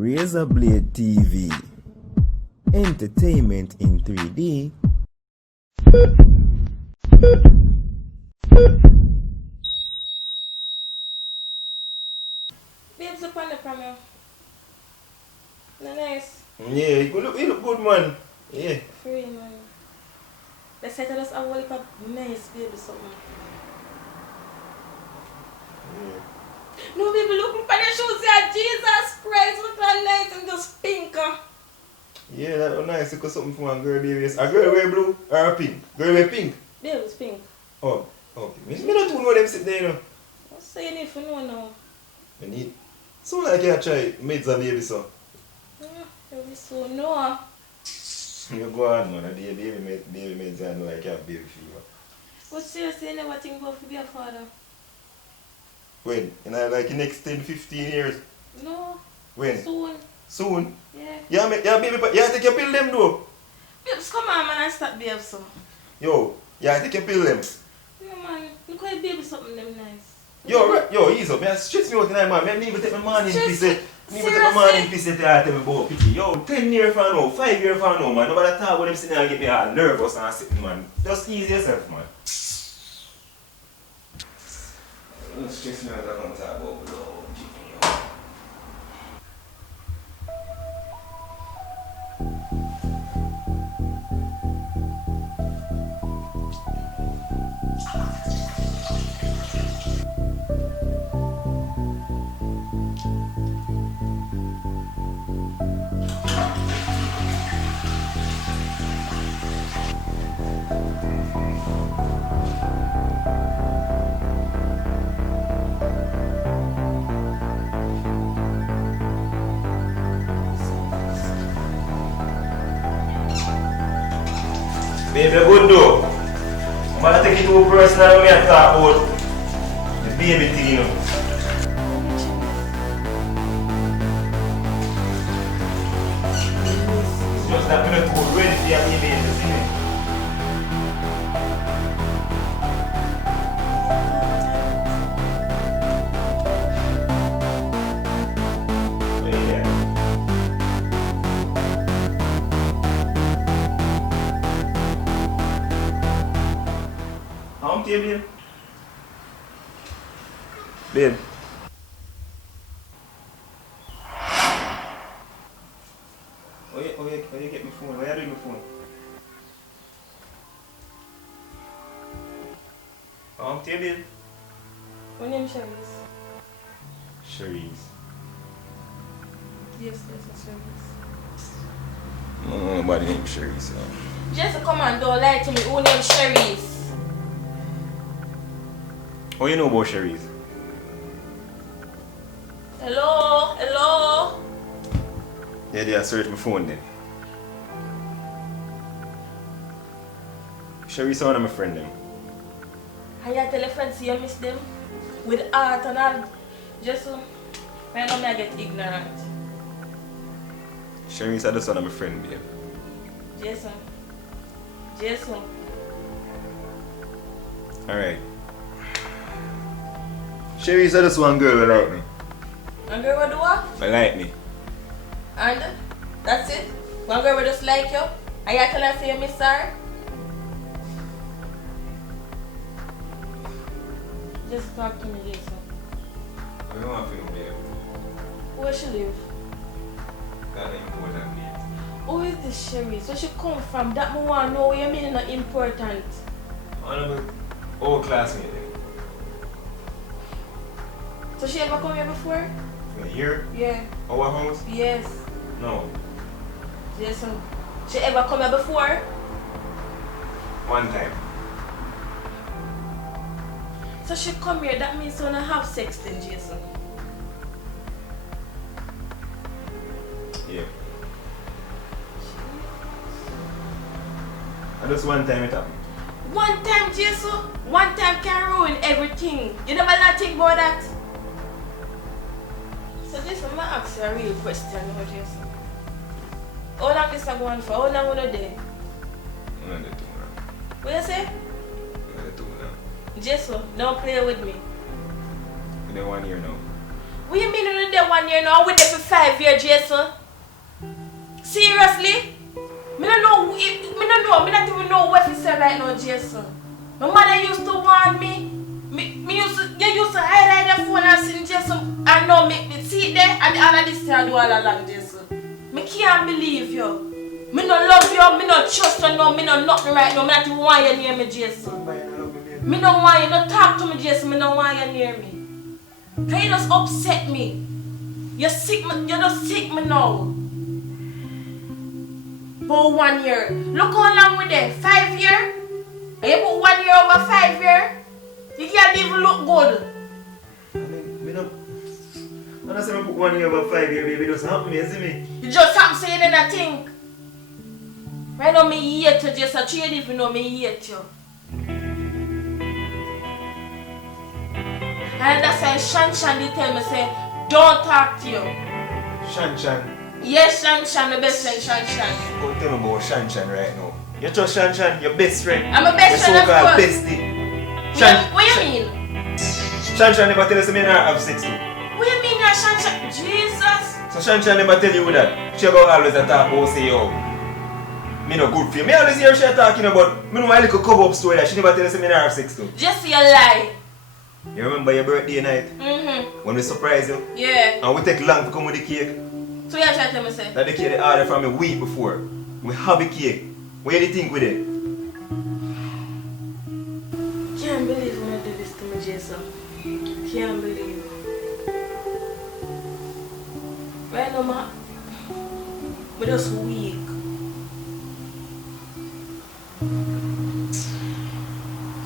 Razablade TV. Entertainment in 3D. Babes, look on the camera. No nice. Yeah, you look good, man. Yeah. Free, man. Let's say to us a whole heap of nice baby something. Yeah. No, baby, look on your shoes here. Jesus Christ, look how nice and just pink. Yeah, that was nice. Look at something for one girl, baby. A girl wear blue or pink? Girl wear pink? Baby, it's pink. Oh, okay. Me don't know them sit there, you know. What's saying if you know now? I need. So like you try maids a baby, so. Yeah, baby, so no. You go on, man. Baby maids I know like you have baby fever. But seriously, you never think about to be a father? When? In like the next 10, 15 years? No. When? Soon. Soon? Yeah. Yeah, baby, but you take your pill them though. Babes, come on, man, and stop babes, so. Yo, yeah, take your pill them. Yeah, man, look how baby something them nice. Yo, ease up, man. Stress me out tonight, man. I need to take my morning piece. Need to take my Seriously? morning piece to tell me about pity. Yo, 10 years from now, 5 years from now, man. Nobody talk about them sitting there and get me all nervous and sitting, man. Just ease yourself, man. Don't stress me out, I don't talk about blow. Baby, good though. I'm gonna take it to a personal when I talk about the baby thing, you know. It's just that I'm not too ready for your baby to see me. Babe. Babe. Oh, you get my phone? Where are you my phone? Babe. My name is Cherise. Cherise. Yes, it's Cherise. No, nobody named Cherise. Just come on, don't lie to me. Who named Cherise? Oh, you know about Cherise? Hello? Yeah, they are search my phone then. Cherise, one of my friend them. And you tell your friends you miss them? With art and all? Just so, right now I get ignorant. Cherise, I just one of my friend, babe. Jason. Alright. Cherise, I just one girl who like me. One girl will do what? I like me. And that's it? One girl will just like you? And you tell her say you miss her? Just talk to me, Jason. I don't want to feel babe. Where she live? That's important, babe. Who is this Cherise? Where she come from? That me want to know what you mean not important. One of my old classmates. So she ever come here before? Here? Yeah. Our house? Yes. No. Jason. She ever come here before? One time. So she come here, that means you wanna have sex then, Jason. Yeah. And just one time it happened. One time, Jason? One time can ruin everything. You never not think about that? So this I'm gonna ask you a real question now, Jason. How long this go on for? How long will you there? I'm not there too long. What you say? I'm not there too long. Jesso, don't play with me. You don't want to hear now. What you mean you there 1 year now? We there for 5 years, Jason? Seriously? Me don't know. Me not even know what to say right now, Jason. My mother used to warn me. You used to hide the phone and see Jason and now make me see it there and all of this I do all along, Jason. Me can't believe you. Me no love you, me no trust you, no, me no nothing right now. Me not even want you near me, Jason. Me no want you, no talk to me, Jason. Me no want you near me. Can you just upset me? You're sick, you just sick me now. For 1 year. Look how long we there. 5 years? And you put 1 year over 5 years? You can't even look good. I don't say I put 1 year over 5 years, baby. It doesn't happen, you see me? You just stop saying anything. Right now, me hate you, just a trade if you know me hate you. And that's why Shan they tell me, say, don't talk to you. Shan. Yes, Shan, my best friend, Shan. Don't tell me about Shan right now. You trust Shan, your best friend. I'm a best friend, of so-called course. bestie. What you mean? Shan never tell us me not have sex too. What you mean, Shan? Jesus. So Shan never tell you that. She go always talk about say yo. Me no good for you. Me always hear she talking about me know my little cover up story that she never tell us me not have sex too. Just your lie. You remember your birthday night? When we surprise you? Yeah. And we take long to come with the cake. So you trying to tell me, say? That the cake they ordered from a week before. We have a cake. What do you think with it? Can't believe when I do this to me, Jason. Can't believe. Right now, ma, I'm just weak.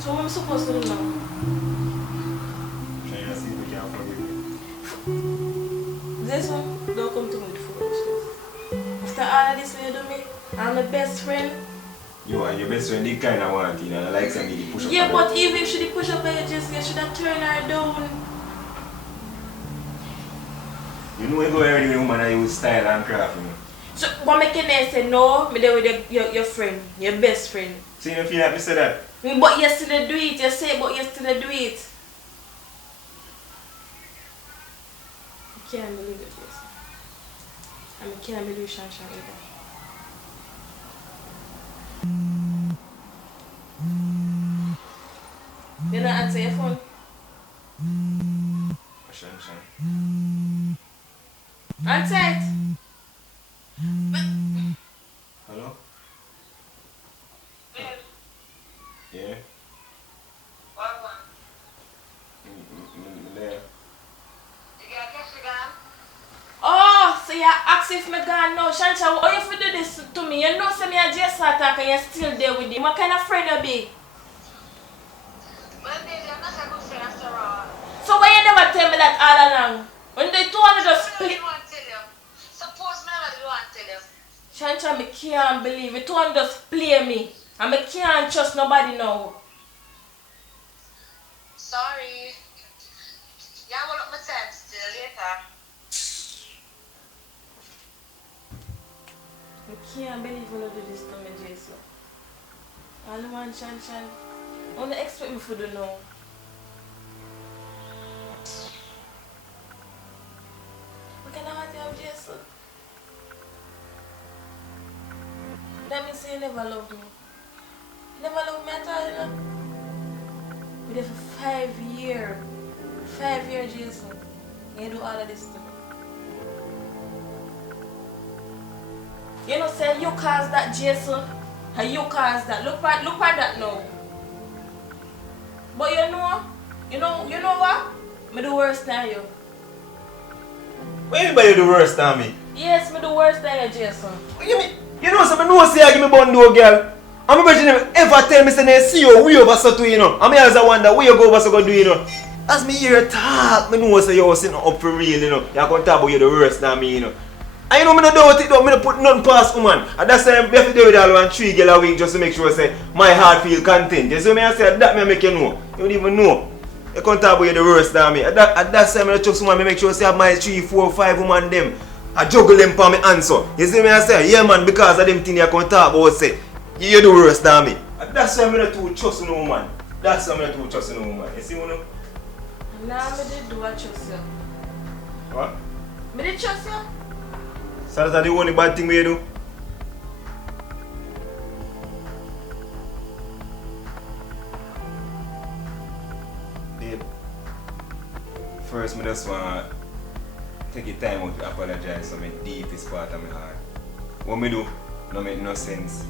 So what am I supposed to do now? Trying to see if we can forgive you. This one, don't come to me with foolishness. After all of this, what you do me, I'm my best friend. You are your best friend, they kind of want you know, like somebody push up. Yeah, but even if she push up her just you should have turned her down. You know you go already with a woman and you style and craft, you know. So what making her say no, me there with your friend, your best friend. So you don't feel like me say that? But you still do it, you say but you still do it. I can't believe it, yes. And I can't believe Shan either. You not answer your phone? Shan. Answer it. Hello? Yeah? There. Oh, so you ask if me gone now. Shansha, how you fi do this to me? You know say me a just attack and you're still there with him. What kind of friend you be? Well, baby, I'm not a good friend after all. So why you never tell me that all along? When they told me just split. Suppose me never want to tell you. Shansha, me can't believe it. Told me just play me. And me can't trust nobody now. Sorry. Yeah, will up my time still later. I can't believe you do this to me, Jason. All the one Shanshan. Only expect me to do now. What kind of heart you have, Jason? That means you never loved me. You never loved me at all, you know? We're there for 5 years. 5 years, Jason. And you do all of this to me. You know, say you caused that, Jason. And you caused that. Look at that now. But you know what? Me the worst than you. What you mean by you the worst than me? Yes, me the worst than you, Jason. What you mean? You know something no say I give me bun door girl. I'm imagine them ever tell me say they see you way over so to you know. I mean as I wonder where you go over so go do you know. As me hear you talk, me know say you're sitting up for real, you know. You're going to talk about you the worst than me, you know. And you know me no do it though, me no put nothing past woman. And that's why we have to do it all around 3 girl a week just to make sure say my heart feel content. You see me I say that me make you know. You don't even know. You can't talk about you the worst than me. At that time I trust woman, me make sure say I have my 3, 4, 5 woman them. I juggle them for me answer. You see me I say, yeah man, because of them things you can't talk about say you the worst than me. And that's why I not too trust no woman. That's why I not too trust no woman. You see me no? Nah, me did do I trust you. What? Me did trust you? So that's the only bad thing we do? Babe, first I just want to take your time out to apologize for my deepest part of my heart. What I do don't make no sense.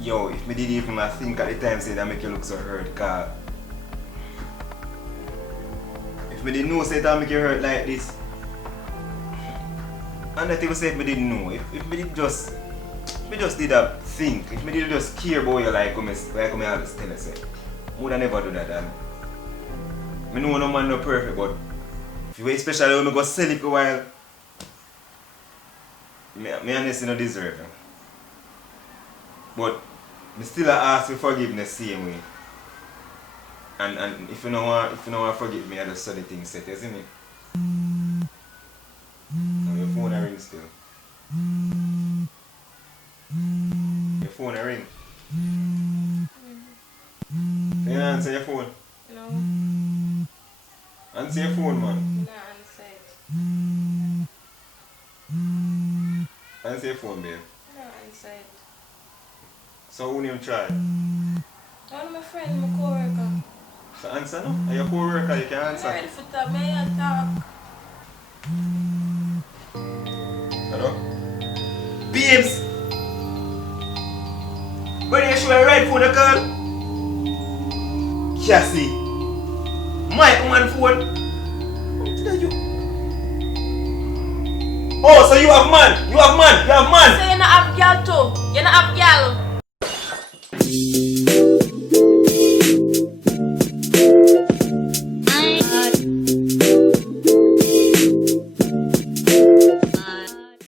Yo, if I did even think at the time say that make you look so hurt, cause if I didn't know say that make you hurt like this, and that even say if I didn't know, if I did just did a think, if I did just care about you like I always tell you say, I would never do that. And I know no man no perfect, but if you especially when I go sell it for a while, I honestly don't deserve it. But I still ask for forgiveness same way. And if you don't want to forgive me, I just saw the thing set, you see me? Oh, your phone ring still. Your phone ring. Can you answer your phone? No. Answer your phone, man. No, answer it. Answer your phone, babe. No, answer it. So who name try? One of my friend, my co-worker. So answer no? Are your co-worker you can answer? I'm ready for that, may I talk? Hello? Babes! Where you show a red phone a call? Cassie! My woman phone? What did you? Oh, so you have man! You have man! You have man! So you're not have girl too? You're not have girl?